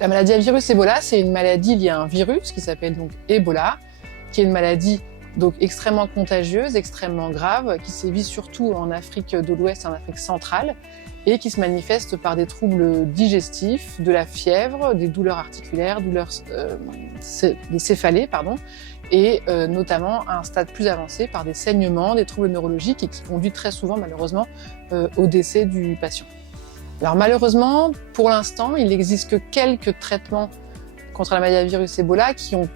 La maladie à virus Ebola, c'est une maladie liée à un virus qui s'appelle donc Ebola, qui est une maladie donc extrêmement contagieuse, extrêmement grave, qui sévit surtout en Afrique de l'Ouest et en Afrique centrale, et qui se manifeste par des troubles digestifs, de la fièvre, des douleurs articulaires, des céphalées, et notamment à un stade plus avancé par des saignements, des troubles neurologiques, et qui conduit très souvent malheureusement au décès du patient. Alors malheureusement, pour l'instant, il n'existe que quelques traitements contre la maladie à virus Ebola qui ont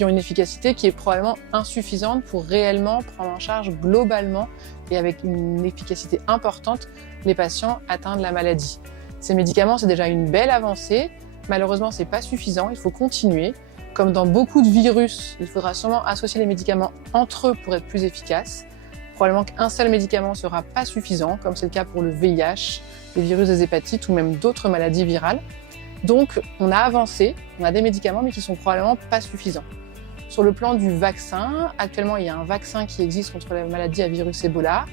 une efficacité qui est probablement insuffisante pour réellement prendre en charge globalement et avec une efficacité importante les patients atteints de la maladie. Ces médicaments, c'est déjà une belle avancée. Malheureusement, c'est pas suffisant. Il faut continuer. Comme dans beaucoup de virus, il faudra sûrement associer les médicaments entre eux pour être plus efficaces. Probablement qu'un seul médicament sera pas suffisant, comme c'est le cas pour le VIH, les virus des hépatites ou même d'autres maladies virales. Donc, on a avancé, on a des médicaments, mais qui sont probablement pas suffisants. Sur le plan du vaccin, actuellement, il y a un vaccin qui existe contre la maladie à virus Ebola,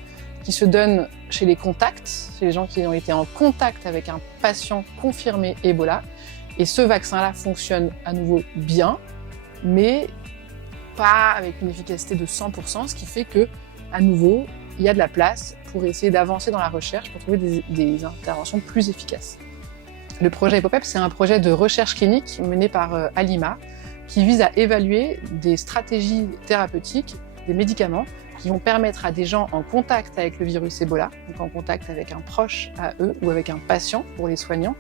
qui se donne chez les contacts, chez les gens qui ont été en contact avec un patient confirmé Ebola. Et ce vaccin-là fonctionne à nouveau bien, mais pas avec une efficacité de 100%, ce qui fait que, à nouveau, il y a de la place pour essayer d'avancer dans la recherche pour trouver des interventions plus efficaces. Le projet EPOPEP, c'est un projet de recherche clinique mené par Alima qui vise à évaluer des stratégies thérapeutiques, des médicaments qui vont permettre à des gens en contact avec le virus Ebola, donc en contact avec un proche à eux ou avec un patient pour les soignants,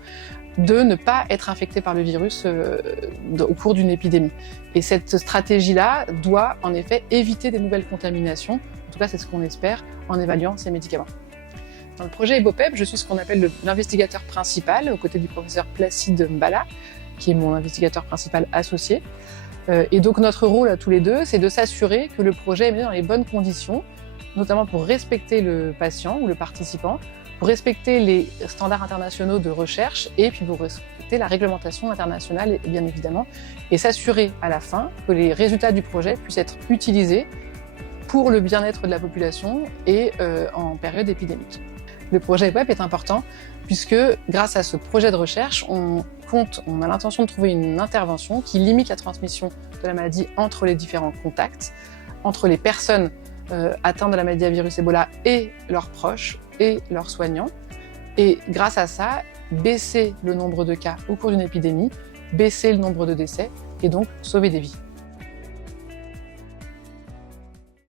de ne pas être infectés par le virus au cours d'une épidémie. Et cette stratégie-là doit en effet éviter des nouvelles contaminations. En tout cas, c'est ce qu'on espère en évaluant ces médicaments. Dans le projet EPOPEP, je suis ce qu'on appelle l'investigateur principal, aux côtés du professeur Placide Mbala, qui est mon investigateur principal associé. Et donc notre rôle à tous les deux, c'est de s'assurer que le projet est mené dans les bonnes conditions, notamment pour respecter le patient ou le participant, pour respecter les standards internationaux de recherche et puis pour respecter la réglementation internationale, bien évidemment, et s'assurer à la fin que les résultats du projet puissent être utilisés pour le bien-être de la population et en période épidémique. Le projet EPOPEP est important puisque grâce à ce projet de recherche, on a l'intention de trouver une intervention qui limite la transmission de la maladie entre les différents contacts, entre les personnes atteintes de la maladie à virus Ebola et leurs proches et leurs soignants. Et grâce à ça, baisser le nombre de cas au cours d'une épidémie, baisser le nombre de décès et donc sauver des vies.